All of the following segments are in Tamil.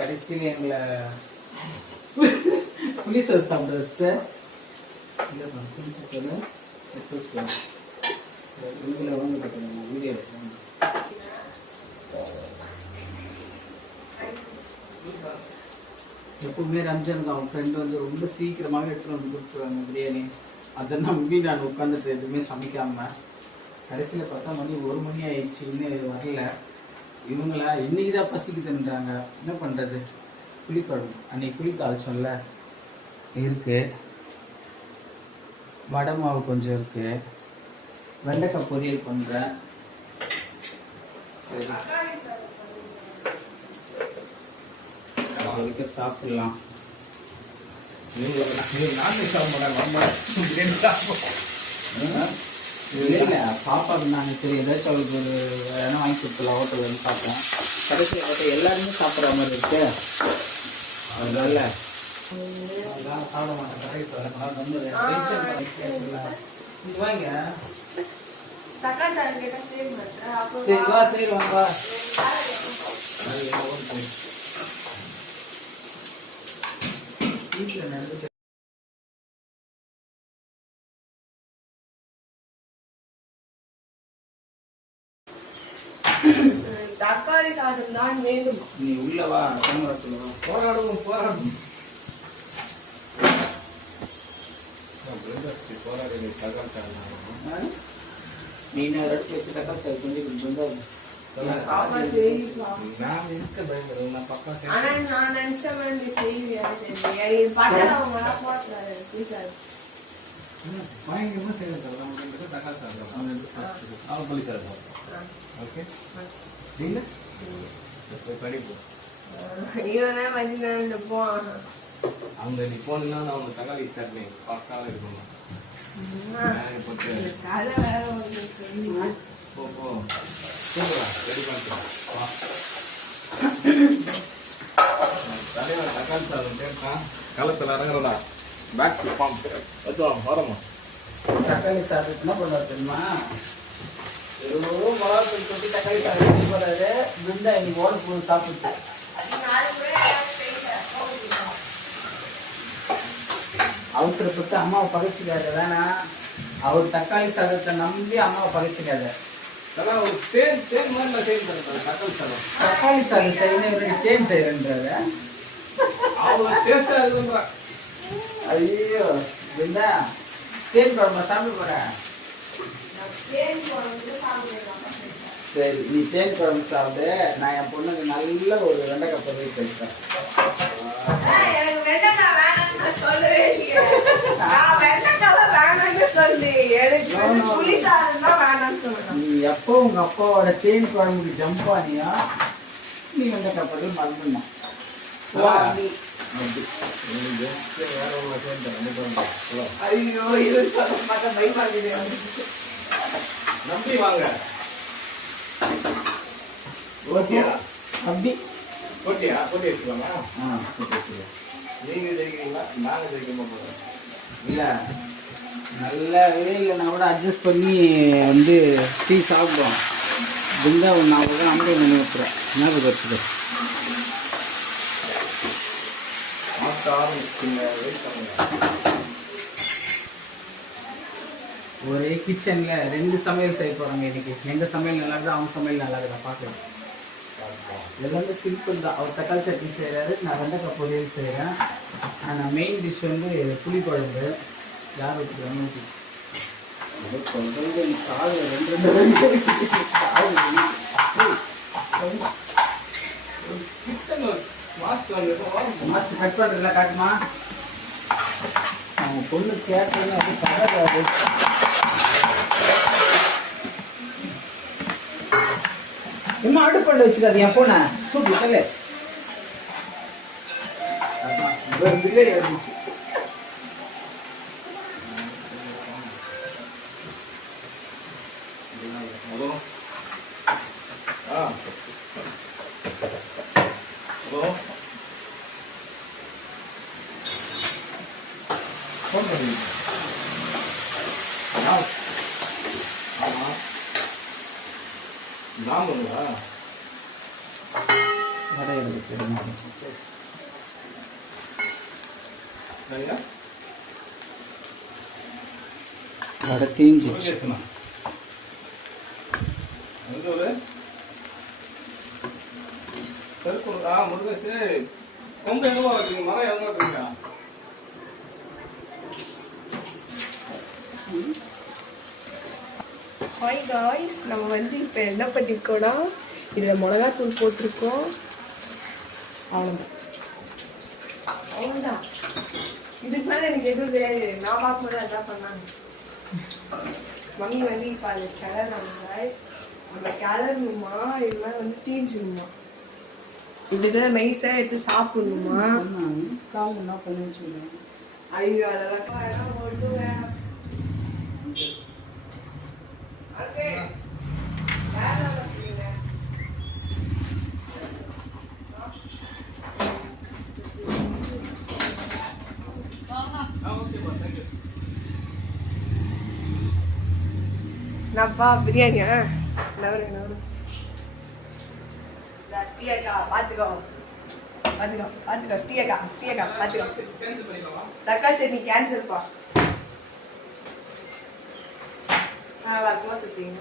கடைசியில் எங்களை புளி சோறு சாப்பிட வச்சுட்டு வீடியோ எப்பவுமே ரம்ஜானுக்கு அவன் ஃப்ரெண்டு வந்து ரொம்ப சீக்கிரமாக எடுத்துகிட்டு வந்து கொடுத்துருவாங்க பிரியாணி. அதை நம்பி நான் உட்காந்துட்டு எதுவுமே சமைக்காமல் கடைசியில் பார்த்தா மணி 1 மணி ஆயிடுச்சு, இன்னும் வரல. இவங்களா இன்னைக்கு தான் பசிக்குதுன்றாங்க. என்ன பண்ணுறது? புளிக்குழம்பு அன்னைக்கு புளி காய்ச்சோம்ல இருக்குது, வடை மாவு கொஞ்சம் இருக்குது, வெண்டைக்காய் பொரியல் பண்ணுறேன். சரி சாப்பிடலாம். இல்லை பாப்பாவுக்கு நாங்கள் சரி ஏதாச்சும் அவளுக்கு ஒரு வேணா வாங்கி கொடுத்துலாம் ஹோட்டல் பார்த்தோம். கடைசியில் பார்த்தா எல்லாருமே சாப்பிட்ற மாதிரி இருக்கு. அதனால சாப்பிட மாட்டேன். வாங்க சரி வா, சரி வாங்க. வீட்டில் நடந்து தக்காளி சாதம் தான் வேண்டும். நீ உள்ளவா போராடுவோம் போராடும். நீ அடுத்து வச்சு தக்காளி சாதம் கொஞ்சம் கொஞ்சம் அங்க நீ போனா அவங்க தக்காளி சட்னி பக்காவா இருக்கணும். தக்காளி சாதம் கேட்டான் களத்துல இறங்குறா. பேக் டு ஃபார்ம் வரமா. தக்காளி சாதத்துக்கு என்ன பண்ணுவார் தெரியுமா? எவ்வளோ மிளகாத்தூள் கொட்டி தக்காளி சாதம் போறாரு. பிருந்தா இன்னைக்கு ஓட போய் சாப்பிட்டு அவசரப்பட்டு அம்மாவை பகைச்சிக்காத. வேணாம், அவர் தக்காளி சாதத்தை நம்பி அம்மாவை பகைச்சிக்காத. தக்காளி சாதம் செய்யணும், தேன் செய்யறன்றாரு. ஐயோ பிருந்தா, தேன் குழம்பு சாப்பிட போற? சரி, நீ தேன் குழம்பு சாப்பிடு. நான் என் பொண்ணுக்கு நல்ல ஒரு வெண்டைக்காய் பொரியல் செஞ்சேன். நீ எப்போ உங்க அப்பாவோட தேன் குழம்புக்கு ஜம்ப் ஆனியா, நீ வெண்டைக்காய் பொரியல் மறந்துடணும். ஐயோ இது நம்பி வாங்க. ஓகேயா? அப்படி போட்டியா? போட்டி வச்சுக்கலாமா? போட்டி வச்சுக்கலாம். நீங்க ஜெயிக்கிறீங்களா? நாங்க ஜெயிக்க போகிறோம். இல்லை நல்லாவே இல்லைனா கூட அட்ஜஸ்ட் பண்ணி வந்து டீ சாப்பிடுவோம். பிருந்தா ஒன்று அவ்வளோ அங்கே நினைவுறேன். ஞாபகம் வச்சுது. ஒரே கிச்சனில் 2 சமையல் செய்ய போகிறாங்க இன்னைக்கு. எங்கள் சமையல் நல்லா இருக்குது, அவங்க சமையல் நல்லா இருக்குதா பார்க்கலாம். எல்லாமே சிம்பிள் தான். அவர் தக்காளி சட்னி செய்கிறாரு, நான் வெண்டைக்காய் பொரியல் செய்கிறேன். ஆனால் மெயின் டிஷ் வந்து புளி குழம்பு. யார் வச்சுக்கிறாங்க மாஸ்டர் கட் பண்ணுறதுல காட்டுமா? அவங்க பொண்ணு கேட்டோன்னு அது பரவாயில்ல. இன்னும் அடுப்பு பண்ண வச்சுக்காது என் போன சூப்பு சொல்லு. இருந்துச்சு வடை எடுத்துக்கிறேன். வடை தீஞ்சிச்சு. ஹாய் காய்ஸ், நம்ம வந்து இப்போ என்ன பண்ணிருக்கோம்னா இதில் மிளகாத்தூள் போட்டிருக்கோம். அவ்வளோதான். இதுக்கு மேலே எனக்கு எதுவும் தெரியாது. நான் பார்க்கும்போது அதான் பண்ணாங்க. மம்மி வந்து இப்போ அது கிளறாங்க காய்ஸ். நம்ம கிளறணுமா இது மாதிரி வந்து தீஞ்சிடணுமா, இதுக்கு மெய்ஸாக எடுத்து சாப்பிடணுமா? கால் பண்ணு சொல்லுவேன். ஐயோ அதெல்லாம் போட்டுங்க. என்னப்பா பிரியாணியா? நவரு ஸ்ரீயக்கா பார்த்துக்கோ ஸ்ரீயக்கா பார்த்துக்கோ. தக்காளி சட்னி கேன்சல்ப்பா. சொல்றீங்க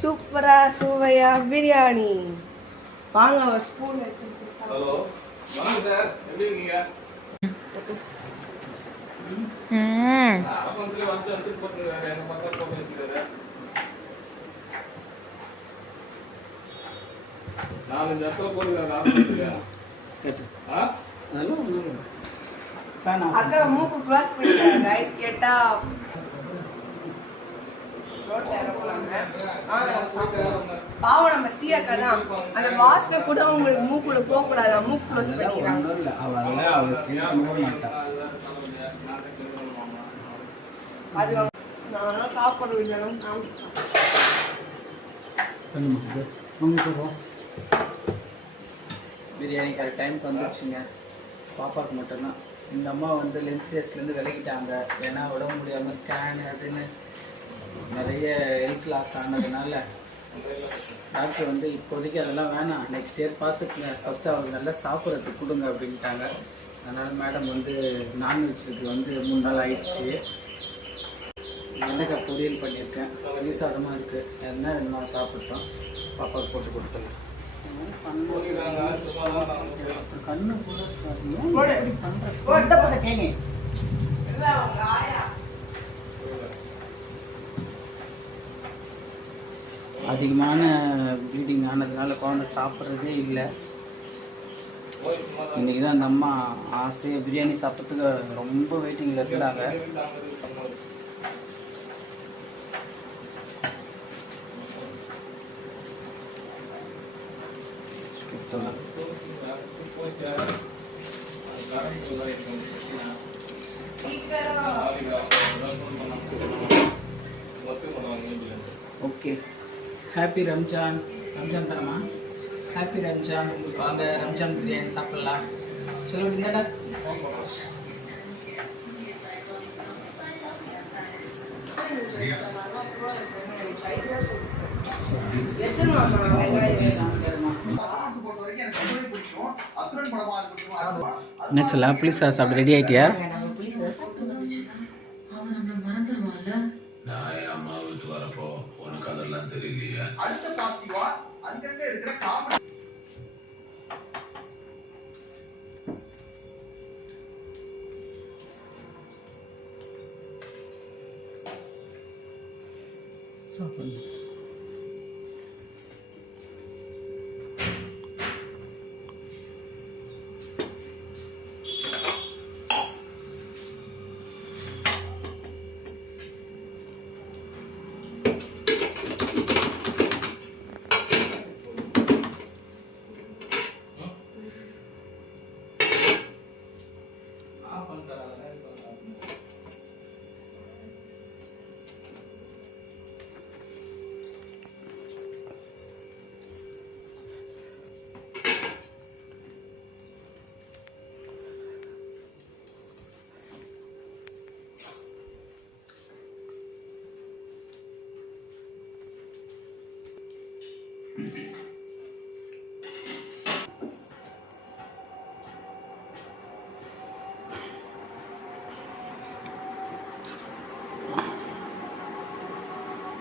சூப்பரா சுவையா பிரியாணி. வாங்க ஒரு ஸ்பூன் எடுத்து. ஹலோ வாங்க சார், எப்படி இருக்கீங்க? நாலஞ்சு இடத்துல போட்டுருக்காங்க. அக்கா மூக்கு க்ளோஸ் பண்ணிட்டாங்க गाइस. கேட்டா பாவம் நம்ம ஸ்ரீ அக்கா தான். அந்த வாசனை கூட உங்களுக்கு மூக்குள்ள போக கூடாது, மூக்கு க்ளோஸ் பண்ணிக்கிறாங்க. அது நான் சாப்பிடுறேன். பிரியாணி கரெக்ட் டைமுக்கு வந்துடுச்சுங்க. பாப்பாவுக்கு மட்டும்தான். இந்த அம்மா வந்து லென்த் டெஸ்ட்லேருந்து விலகிட்டாங்க. ஏன்னா உடம்பு முடியாமல் ஸ்கேனு அப்படின்னு நிறைய ஹெல்த் லாஸ் ஆனதுனால டாக்டர் வந்து இப்போதைக்கு அதெல்லாம் வேணாம், நெக்ஸ்ட் இயர் பார்த்துக்குங்க, ஃபஸ்ட்டு அவங்களுக்கு நல்லா சாப்பிட்றதுக்கு கொடுங்க அப்படின்ட்டாங்க. அதனால் மேடம் வந்து நான்வெஜ்ஜுக்கு வந்து 3 நாள் ஆயிடுச்சு. வெண்டைக்காய் பொரியல் பண்ணியிருக்கேன், புளி சாதமாக இருக்குது. என்ன நான் சாப்பிட்டோம், பாப்பாவுக்கு போட்டு கொடுத்துருக்கேன். கண்ணு கூட அதிகமான ப்ளீடிங் ஆனதுனால குழந்தை சாப்பிட்றதே இல்லை. இன்றைக்கி தான் அந்த அம்மா ஆசையாக பிரியாணி சாப்பிட்றதுக்கு ரொம்ப வெயிட்டிங்கில் இருந்தாங்க. Okay, happy Ramzan. ரம்ஜான் தரமா? ஹாப்பி ரம்ஜான். வாங்க ரம்ஜான் பிரியாணி சாப்பிட்லாம். சொல்ல முடியாதா? என்ன சொல்ல, புளிஸ் சாஸ் அப்படி ரெடி ஆகிட்டியா? நான் அம்மா வீட்டு வரப்போ உனக்கு அதெல்லாம் தெரியலையே.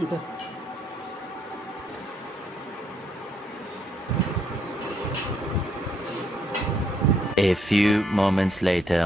இது A few moments later.